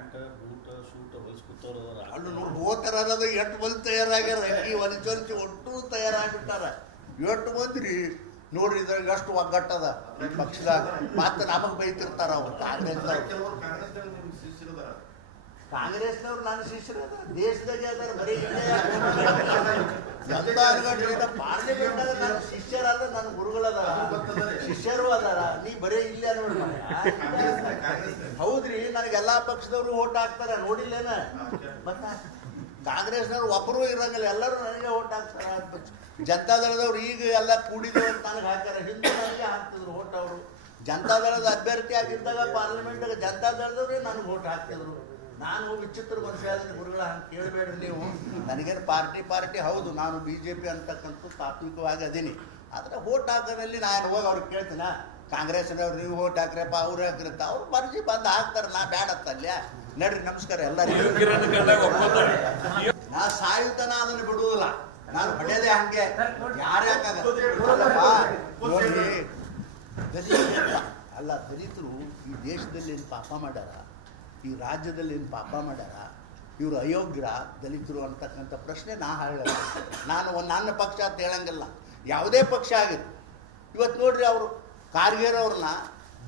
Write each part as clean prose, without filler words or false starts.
Pant boot shoot ಹೊಲಿಸ್ಕೊತವ್ರು ಅಲ್ಲಿ ನೋಡಿ ಹೋಗ್ತಾರ ಅನ್ನೋದು ಎಷ್ಟು ಮಂದಿ ತಯಾರಾಗ್ಯಾರ ಅಕ್ಕಿ ಹೊಲಿಸಿ ಒಟ್ಟು ತಯಾರಾಗ್ಬಿಟ್ಟಾರ ಎಷ್ಟು ಮಂದಿ ನೋಡ್ರಿ ಇದ್ರಾಗ ಅಷ್ಟು ಒಗ್ಗಟ್ಟದ ಪಕ್ಷದಾಗ ಮತ್ತೆ ನಮಗೆ ಬೈತಿರ್ತಾರ ಅವ್ರು ಕಾಂಗ್ರೆಸ್ನವ್ರು ನನ್ನ ಶಿಷ್ಯರು ಅದ ದೇಶದಾಗೆ ಅದಾರ ಬರೀ ಪಾರ್ಲಿಮೆಂಟ್ ನನ್ನ ಶಿಷ್ಯರಾದ ನನ್ನ ಗುರುಗಳದಾರ ಶಿಷ್ಯರು ಅದಾರ ನೀ ಬರೀ ಇಲ್ಲೇ ನೋಡಿ ಹೌದ್ರಿ ನನಗೆಲ್ಲಾ ಪಕ್ಷದವ್ರು ಓಟ್ ಹಾಕ್ತಾರ ನೋಡಿಲ್ಲೇನ ಮತ್ತ ಕಾಂಗ್ರೆಸ್ನವ್ರು ಒಬ್ಬರು ಇರಂಗಿಲ್ಲ ಎಲ್ಲರೂ ನನಗೆ ಓಟ್ ಹಾಕ್ತಾರ ಜನತಾದಳದವ್ರು ಈಗ ಎಲ್ಲ ಕೂಡಿದ್ರು ಅಂತ ನನಗೆ ಹಾಕ್ಯಾರ ಹಿಂದೆ ನನಗೆ ಹಾಕ್ತಿದ್ರು ಓಟ್ ಅವರು ಜನತಾದಳದ ಅಭ್ಯರ್ಥಿ ಆಗಿದ್ದಾಗ ಪಾರ್ಲಿಮೆಂಟ್ಗೆ ಜನತಾದಳದವ್ರೆ ನನಗೆ ಓಟ್ ಹಾಕ್ತಿದ್ರು ನಾನು ವಿಚಿತ್ರ ಮನುಷ್ಯ ಅದನ್ನ ಗುರುಗಳ ಹಂಗೆ ಕೇಳಬೇಡ್ರಿ ನೀವು ನನಗೇನು ಪಾರ್ಟಿ ಹೌದು ನಾನು BJP ಅಂತಕ್ಕಂಥ ತಾತ್ವಿಕವಾಗಿ ಅದೀನಿ ಆದರೆ ಓಟ್ ಹಾಕೋದ್ರಲ್ಲಿ ನಾನು ಹೋಗಿ ಅವ್ರಿಗೆ ಕೇಳ್ತೀನ ಕಾಂಗ್ರೆಸ್ನವ್ರು ನೀವು ಓಟ್ ಹಾಕ್ರಪ್ಪ ಅವ್ರು ಹಾಕಿರತ್ತ ಅವ್ರು ಮರ್ಜಿ ಬಂದು ಹಾಕ್ತಾರೆ ನಾ ಬ್ಯಾಡತ್ತಲ್ಯ ನಡ್ರಿ ನಮಸ್ಕಾರ ಎಲ್ಲರಿಗೂ ನಾ ಸಾಯುತನ ಅದನ್ನು ಬಿಡುವುದಿಲ್ಲ ನಾನು ಹೊಡೆಯದೇ ಹಂಗೆ ಯಾರೇ ನೋಡಿ ಅಲ್ಲ ದಲಿತರು ಈ ದೇಶದಲ್ಲಿ ಏನು ಪಾಪ ಮಾಡ್ಯಾರ ಈ ರಾಜ್ಯದಲ್ಲಿ ಏನು ಪಾಪ ಮಾಡ್ಯಾರ ಇವರು ಅಯೋಗ್ಯರ ದಲಿತರು ಅಂತಕ್ಕಂಥ ಪ್ರಶ್ನೆ ಹೇಳಲ್ಲ ನಾನು ನನ್ನ ಪಕ್ಷ ಅಂತ ಹೇಳಂಗಿಲ್ಲ ಯಾವುದೇ ಪಕ್ಷ ಆಗಿದೆ ಇವತ್ತು ನೋಡ್ರಿ ಅವರು ಕಾರ್ಗೇರವ್ರನ್ನ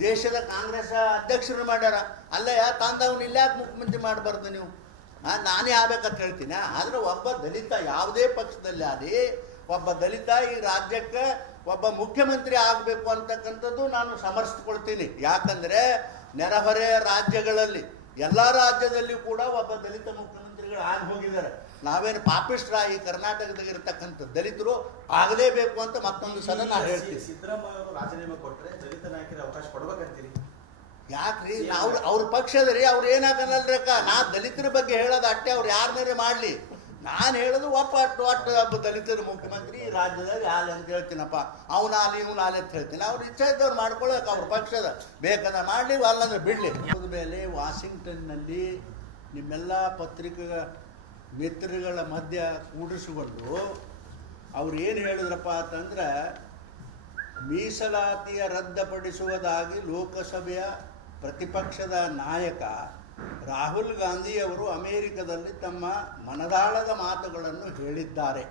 ದೇಶದ ಕಾಂಗ್ರೆಸ್ ಅಧ್ಯಕ್ಷರು ಮಾಡ್ಯಾರ ಅಲ್ಲಯ್ಯ ತಂದವ್ನು ಇಲ್ಲ ಯಾಕೆ ಮುಖ್ಯಮಂತ್ರಿ ಮಾಡಬಾರ್ದು ನೀವು ನಾನೇ ಆಗ್ಬೇಕಂತ ಹೇಳ್ತೀನಿ ಆದರೆ ಒಬ್ಬ ದಲಿತ ಯಾವುದೇ ಪಕ್ಷದಲ್ಲಿ ಆದಿ ಒಬ್ಬ ದಲಿತ ಈ ರಾಜ್ಯಕ್ಕೆ ಒಬ್ಬ ಮುಖ್ಯಮಂತ್ರಿ ಆಗಬೇಕು ಅಂತಕ್ಕಂಥದ್ದು ನಾನು ಸಮರ್ಥಿಸ್ಕೊಳ್ತೀನಿ ಯಾಕಂದರೆ ನೆರೆಹೊರೆಯ ರಾಜ್ಯಗಳಲ್ಲಿ ಎಲ್ಲ ರಾಜ್ಯದಲ್ಲಿಯೂ ಕೂಡ ಒಬ್ಬ ದಲಿತ ಮುಖ್ಯಮಂತ್ರಿಗಳು ಆಗಿ ಹೋಗಿದ್ದಾರೆ ನಾವೇನು ಪಾಪಿಷ್ಟ್ರ ಈ ಕರ್ನಾಟಕದಾಗ ಇರತಕ್ಕಂಥ ದಲಿತರು ಆಗಲೇಬೇಕು ಅಂತ ಮತ್ತೊಂದು ಸಲ ನಾನು ಹೇಳ್ತೀನಿ ಸಿದ್ದರಾಮಯ್ಯ ಅವರು ರಾಜೀನಾಮೆ ಕೊಟ್ಟರೆ ದಲಿತ ನಾಯಕರಿಗೆ ಅವಕಾಶ ಕೊಡ್ಬೇಕಂತೀರಿ ಯಾಕ್ರಿ ಅವ್ರ ಪಕ್ಷದ್ರಿ ಅವ್ರು ಏನಾಗಲ್ಲಲ್ರಿ ಅಕ್ಕ ನಾ ದಲಿತರ ಬಗ್ಗೆ ಹೇಳೋದು ಅಟ್ಟೆ ಅವ್ರು ಯಾರನ್ನೇ ಮಾಡಲಿ ನಾನು ಹೇಳೋದು ಒಬ್ಬ ದಲಿತರ ಮುಖ್ಯಮಂತ್ರಿ ಈ ರಾಜ್ಯದಾಗ ಯಾರು ಅಂತ ಹೇಳ್ತೀನಪ್ಪ ಅವನಾಲಿ ಇವನಾಲಿ ಅಂತ ಹೇಳ್ತೀನಿ ಅವ್ರು ಇಚ್ಛೆ ಇದ್ದವ್ರು ಮಾಡ್ಕೊಳ್ಳೋಕೆ ಅವ್ರ ಪಕ್ಷದ ಬೇಕಾದ ಮಾಡಲಿ ಅಲ್ಲಂದ್ರೆ ಬಿಡಲಿ ಮೇಲೆ ವಾಷಿಂಗ್ಟನ್ನಲ್ಲಿ ನಿಮ್ಮೆಲ್ಲ ಪತ್ರಿಕಾ ಮಿತ್ರಗಳ ಮಧ್ಯ ಕೂಡಿಸಿಕೊಂಡು ಅವ್ರು ಏನು ಹೇಳಿದ್ರಪ್ಪ ಅಂತಂದ್ರೆ ಮೀಸಲಾತಿಯ ರದ್ದುಪಡಿಸುವುದಾಗಿ ಲೋಕಸಭೆಯ ಪ್ರತಿಪಕ್ಷದ ನಾಯಕ ರಾಹುಲ್ ಗಾಂಧಿಯವರು ಅಮೆರಿಕದಲ್ಲಿ ತಮ್ಮ ಮನದಾಳದ ಮಾತುಗಳನ್ನು ಹೇಳಿದ್ದಾರೆ.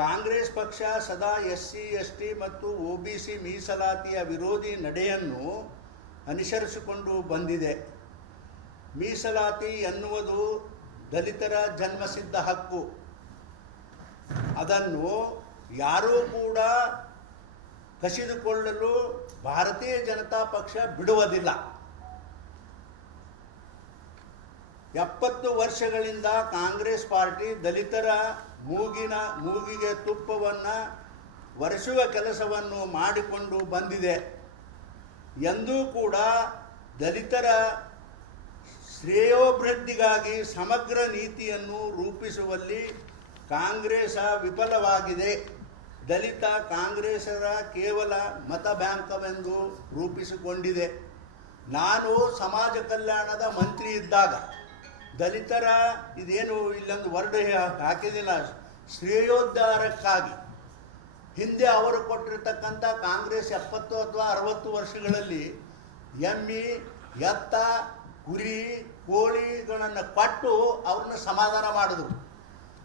ಕಾಂಗ್ರೆಸ್ ಪಕ್ಷ ಸದಾ SC ST ಮತ್ತು OBC ಮೀಸಲಾತಿಯ ವಿರೋಧಿ ನಡೆಯನ್ನು ಅನುಸರಿಸಿಕೊಂಡು ಬಂದಿದೆ. ಮೀಸಲಾತಿ ಎನ್ನುವುದು ದಲಿತರ ಜನ್ಮಸಿದ್ಧ ಹಕ್ಕು. ಅದನ್ನು ಯಾರೂ ಕೂಡ ಕಸಿದುಕೊಳ್ಳಲು ಭಾರತೀಯ ಜನತಾ ಪಕ್ಷ ಬಿಡುವುದಿಲ್ಲ. 70 ವರ್ಷಗಳಿಂದ ಕಾಂಗ್ರೆಸ್ ಪಾರ್ಟಿ ದಲಿತರ ಮೂಗಿಗೆ ತುಪ್ಪವನ್ನು ಒರೆಸುವ ಕೆಲಸವನ್ನು ಮಾಡಿಕೊಂಡು ಬಂದಿದೆ. ಎಂದೂ ಕೂಡ ದಲಿತರ ಶ್ರೇಯೋಭಿವೃದ್ಧಿಗಾಗಿ ಸಮಗ್ರ ನೀತಿಯನ್ನು ರೂಪಿಸುವಲ್ಲಿ ಕಾಂಗ್ರೆಸ್ ವಿಫಲವಾಗಿದೆ. ದಲಿತ ಕಾಂಗ್ರೆಸ್ಸರ ಕೇವಲ ಮತ ಬ್ಯಾಂಕವೆಂದು ರೂಪಿಸಿಕೊಂಡಿದೆ. ನಾನು ಸಮಾಜ ಕಲ್ಯಾಣದ ಮಂತ್ರಿ ಇದ್ದಾಗ ದಲಿತರ ಇದೇನು ಇಲ್ಲೊಂದು ವರ್ಡ್ ಹಾಕಿದಿಲ್ಲ, ಶ್ರೇಯೋದ್ಧಾರಕ್ಕಾಗಿ ಹಿಂದೆ ಅವರು ಕೊಟ್ಟಿರ್ತಕ್ಕಂಥ ಕಾಂಗ್ರೆಸ್ 70 ಅಥವಾ 60 ವರ್ಷಗಳಲ್ಲಿ ಎಮ್ಮೆ, ಎತ್ತ, ಕುರಿ, ಕೋಳಿಗಳನ್ನು ಕೊಟ್ಟು ಅವ್ರನ್ನ ಸಮಾಧಾನ ಮಾಡಿದ್ರು.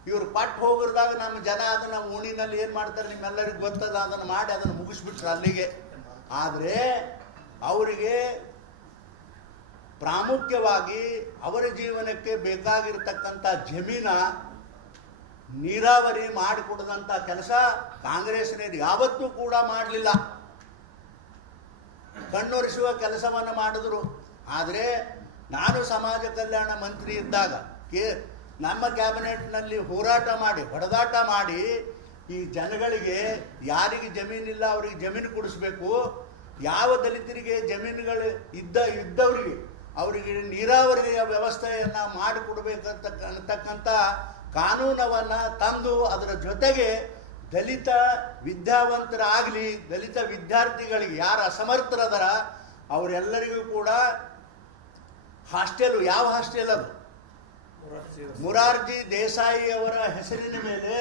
ಇವರು ಪಟ್ಟು ಹೋಗಿರ್ದಾಗ ನಮ್ಮ ಜನ ಅದನ್ನು ಓಣಿನಲ್ಲಿ ಏನು ಮಾಡ್ತಾರೆ ನಿಮ್ಮೆಲ್ಲರಿಗೂ ಗೊತ್ತದ, ಅದನ್ನು ಮಾಡಿ ಅದನ್ನು ಮುಗಿಸ್ಬಿಟ್ರು ಅಲ್ಲಿಗೆ. ಆದರೆ ಅವರಿಗೆ ಪ್ರಾಮುಖ್ಯವಾಗಿ ಅವರ ಜೀವನಕ್ಕೆ ಬೇಕಾಗಿರ್ತಕ್ಕಂಥ ಜಮೀನ ನೀರಾವರಿ ಮಾಡಿಕೊಡದಂಥ ಕೆಲಸ ಕಾಂಗ್ರೆಸ್ನವರು ಯಾವತ್ತೂ ಕೂಡ ಮಾಡಲಿಲ್ಲ. ಕಣ್ಣೊರೆಸುವ ಕೆಲಸವನ್ನು ಮಾಡಿದ್ರು. ಆದರೆ ನಾನು ಸಮಾಜ ಕಲ್ಯಾಣ ಮಂತ್ರಿ ಇದ್ದಾಗ ನಮ್ಮ ಕ್ಯಾಬಿನೆಟ್ನಲ್ಲಿ ಹೋರಾಟ ಮಾಡಿ ಹೊಡೆದಾಟ ಮಾಡಿ ಈ ಜನಗಳಿಗೆ ಯಾರಿಗೆ ಜಮೀನಿಲ್ಲ ಅವರಿಗೆ ಜಮೀನು ಕೊಡಿಸ್ಬೇಕು, ಯಾವ ದಲಿತರಿಗೆ ಜಮೀನುಗಳು ಇದ್ದವರಿಗೆ ಅವರಿಗೆ ನೀರಾವರಿಯ ವ್ಯವಸ್ಥೆಯನ್ನು ಮಾಡಿಕೊಡ್ಬೇಕಂತ ಅನ್ನತಕ್ಕಂಥ ಕಾನೂನವನ್ನು ತಂದು ಅದರ ಜೊತೆಗೆ ದಲಿತ ವಿದ್ಯಾವಂತರಾಗಲಿ, ದಲಿತ ವಿದ್ಯಾರ್ಥಿಗಳಿಗೆ ಯಾರು ಅಸಮರ್ಥರದರ ಅವರೆಲ್ಲರಿಗೂ ಕೂಡ ಹಾಸ್ಟೆಲು, ಯಾವ ಹಾಸ್ಟೆಲ್ ಅದು ಮೊರಾರ್ಜಿ ದೇಸಾಯಿ ಅವರ ಹೆಸರಿನ ಮೇಲೆ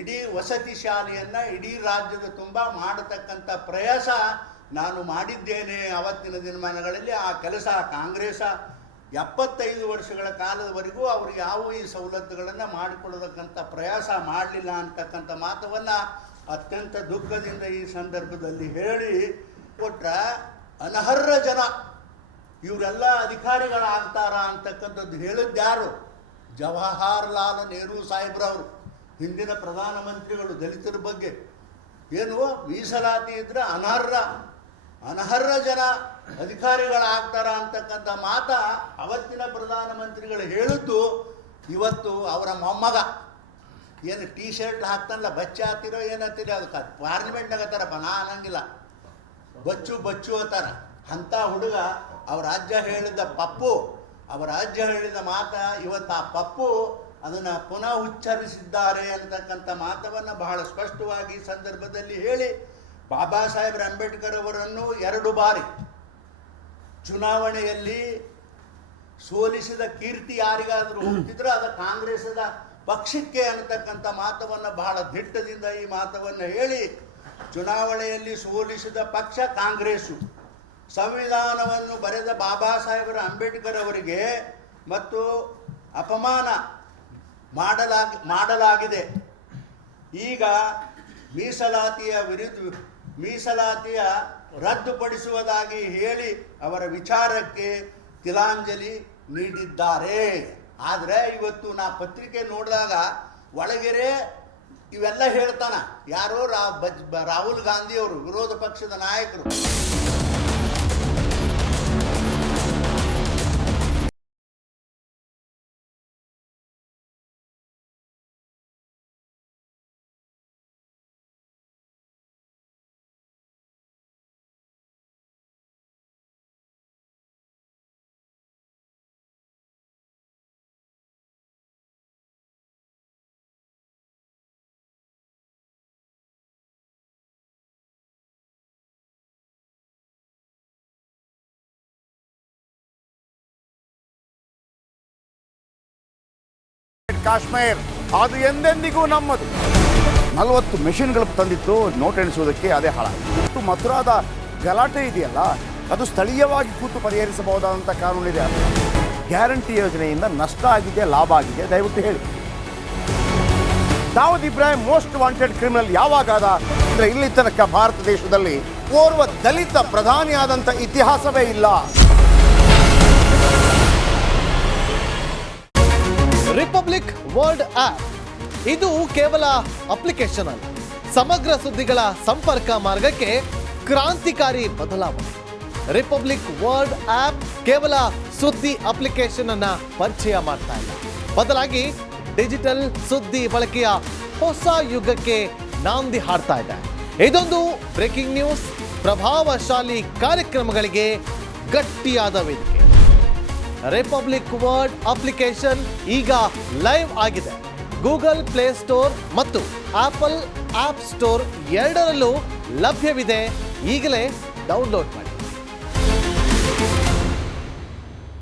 ಇಡೀ ವಸತಿ ಶಾಲೆಯನ್ನು ಇಡೀ ರಾಜ್ಯದ ತುಂಬ ಮಾಡತಕ್ಕಂಥ ಪ್ರಯಾಸ ನಾನು ಮಾಡಿದ್ದೇನೆ. ಅವತ್ತಿನ ದಿನಮಾನಗಳಲ್ಲಿ ಆ ಕೆಲಸ ಕಾಂಗ್ರೆಸ್ 75 ವರ್ಷಗಳ ಕಾಲದವರೆಗೂ ಅವರು ಯಾವ ಈ ಸವಲತ್ತುಗಳನ್ನು ಮಾಡಿಕೊಳ್ಳತಕ್ಕಂಥ ಪ್ರಯಾಸ ಮಾಡಲಿಲ್ಲ ಅಂತಕ್ಕಂಥ ಮಾತವನ್ನು ಅತ್ಯಂತ ದುಃಖದಿಂದ ಈ ಸಂದರ್ಭದಲ್ಲಿ ಹೇಳಿ ಕೊಟ್ರೆ ಅನರ್ಹ ಜನ ಇವರೆಲ್ಲ ಅಧಿಕಾರಿಗಳಾಗ್ತಾರ ಅಂತಕ್ಕಂಥದ್ದು ಹೇಳಿದ್ಯಾರು? ಜವಾಹರ್ಲಾಲ್ ನೆಹರು ಸಾಹೇಬ್ರವರು, ಹಿಂದಿನ ಪ್ರಧಾನಮಂತ್ರಿಗಳು. ದಲಿತರ ಬಗ್ಗೆ ಏನು ಮೀಸಲಾತಿ ಇದ್ರೆ ಅನರ್ಹ ಜನ ಅಧಿಕಾರಿಗಳಾಗ್ತಾರ ಅಂತಕ್ಕಂಥ ಮಾತ ಅವತ್ತಿನ ಪ್ರಧಾನಮಂತ್ರಿಗಳು ಹೇಳಿದ್ದು ಇವತ್ತು ಅವರ ಮೊಮ್ಮಗ ಏನು ಟೀ ಶರ್ಟ್ ಹಾಕ್ತಾನಲ್ಲ, ಬಚ್ಚ ಹತ್ತಿರೋ ಏನತ್ತಿರೋ ಅದಕ್ಕೆ ಪಾರ್ಲಿಮೆಂಟ್ನಾಗ ಅತ್ತಾರಪ್ಪ, ನಾ ಅನ್ನಂಗಿಲ್ಲ, ಬಚ್ಚು ಅತ್ತಾರ. ಅಂಥ ಹುಡುಗ ಅವ್ರ ರಾಜ್ಯ ಹೇಳಿದ ಪಪ್ಪು, ಅವರ ರಾಜ್ಯ ಹೇಳಿದ ಮಾತ ಇವತ್ತು ಆ ಪಪ್ಪು ಅದನ್ನು ಪುನಃ ಉಚ್ಚರಿಸಿದ್ದಾರೆ ಅಂತಕ್ಕಂಥ ಮಾತವನ್ನು ಬಹಳ ಸ್ಪಷ್ಟವಾಗಿ ಈ ಸಂದರ್ಭದಲ್ಲಿ ಹೇಳಿ, ಬಾಬಾ ಸಾಹೇಬ್ ಅಂಬೇಡ್ಕರ್ ಅವರನ್ನು 2 ಬಾರಿ ಚುನಾವಣೆಯಲ್ಲಿ ಸೋಲಿಸಿದ ಕೀರ್ತಿ ಯಾರಿಗಾದರೂ ಹೋಗ್ತಿದ್ರೆ ಅದು ಕಾಂಗ್ರೆಸ್ದ ಪಕ್ಷಕ್ಕೆ ಅನ್ನತಕ್ಕಂಥ ಮಾತವನ್ನು ಬಹಳ ದಿಟ್ಟದಿಂದ ಈ ಮಾತವನ್ನು ಹೇಳಿ, ಚುನಾವಣೆಯಲ್ಲಿ ಸೋಲಿಸಿದ ಪಕ್ಷ ಕಾಂಗ್ರೆಸ್ಸು, ಸಂವಿಧಾನವನ್ನು ಬರೆದ ಬಾಬಾ ಸಾಹೇಬರ ಅಂಬೇಡ್ಕರ್ ಅವರಿಗೆ ಮತ್ತು ಅಪಮಾನ ಮಾಡಲಾಗಿದೆ. ಈಗ ಮೀಸಲಾತಿಯ ರದ್ದುಪಡಿಸುವುದಾಗಿ ಹೇಳಿ ಅವರ ವಿಚಾರಕ್ಕೆ ತಿಲಾಂಜಲಿ ನೀಡಿದ್ದಾರೆ. ಆದರೆ ಇವತ್ತು ನಾ ಪತ್ರಿಕೆ ನೋಡಿದಾಗ ಒಳಗೆರೆ ಇವೆಲ್ಲ ಹೇಳ್ತಾನ ಯಾರೋ ರಾಹುಲ್ ಗಾಂಧಿಯವರು, ವಿರೋಧ ಪಕ್ಷದ ನಾಯಕರು. ಕಾಶ್ಮೀರ್ ಅದು ಎಂದೆಂದಿಗೂ ನಮ್ಮದು. 40 ಮೆಷಿನ್ಗಳು ತಂದಿತ್ತು ನೋಟ್ ಎಣಿಸುವುದಕ್ಕೆ, ಅದೇ ಹಾಳಾಯಿತು. ಮಥುರಾದ ಗಲಾಟೆ ಇದೆಯಲ್ಲ, ಅದು ಸ್ಥಳೀಯವಾಗಿ ಕೂತು ಪರಿಹರಿಸಬಹುದಾದಂಥ ಕಾನೂನಿದೆ. ಗ್ಯಾರಂಟಿ ಯೋಜನೆಯಿಂದ ನಷ್ಟ ಆಗಿದೆ, ಲಾಭ ಆಗಿದೆ, ದಯವಿಟ್ಟು ಹೇಳಿ. Dawood Ibrahim most wanted criminal ಯಾವಾಗಾದ ಅಂದರೆ ಇಲ್ಲಿ ತನಕ ಭಾರತ ದೇಶದಲ್ಲಿ ಓರ್ವ ದಲಿತ ಪ್ರಧಾನಿಯಾದಂಥ ಇತಿಹಾಸವೇ ಇಲ್ಲ. ರಿಪಬ್ಲಿಕ್ ವರ್ಲ್ಡ್ ಆಪ್ ಇದು ಕೇವಲ ಅಪ್ಲಿಕೇಶನ್ ಅಲ್ಲ, ಸಮಗ್ರ ಸುದ್ದಿಗಳ ಸಂಪರ್ಕ ಮಾರ್ಗಕ್ಕೆ ಕ್ರಾಂತಿಕಾರಿ ಬದಲಾವಣೆ. ರಿಪಬ್ಲಿಕ್ ವರ್ಲ್ಡ್ ಆಪ್ ಕೇವಲ ಸುದ್ದಿ ಅಪ್ಲಿಕೇಶನ್ ಅನ್ನ ಪರಿಚಯ ಮಾಡ್ತಾ ಇಲ್ಲ, ಬದಲಾಗಿ ಡಿಜಿಟಲ್ ಸುದ್ದಿ ಬಳಕೆಯ ಹೊಸ ಯುಗಕ್ಕೆ ನಾಂದಿ ಹಾಡ್ತಾ ಇದೆ. ಇದೊಂದು ಬ್ರೇಕಿಂಗ್ ನ್ಯೂಸ್, ಪ್ರಭಾವಶಾಲಿ ಕಾರ್ಯಕ್ರಮಗಳಿಗೆ ಗಟ್ಟಿಯಾದ ವೇದಿಕೆ. ರಿಪಬ್ಲಿಕ್ ವರ್ಲ್ಡ್ ಅಪ್ಲಿಕೇಶನ್ ಈಗ ಲೈವ್ ಆಗಿದೆ. ಗೂಗಲ್ ಪ್ಲೇ ಸ್ಟೋರ್ ಮತ್ತು ಆಪಲ್ ಆಪ್ ಸ್ಟೋರ್ ಎರಡರಲ್ಲೂ ಲಭ್ಯವಿದೆ. ಈಗಲೇ ಡೌನ್ಲೋಡ್ ಮಾಡಿ.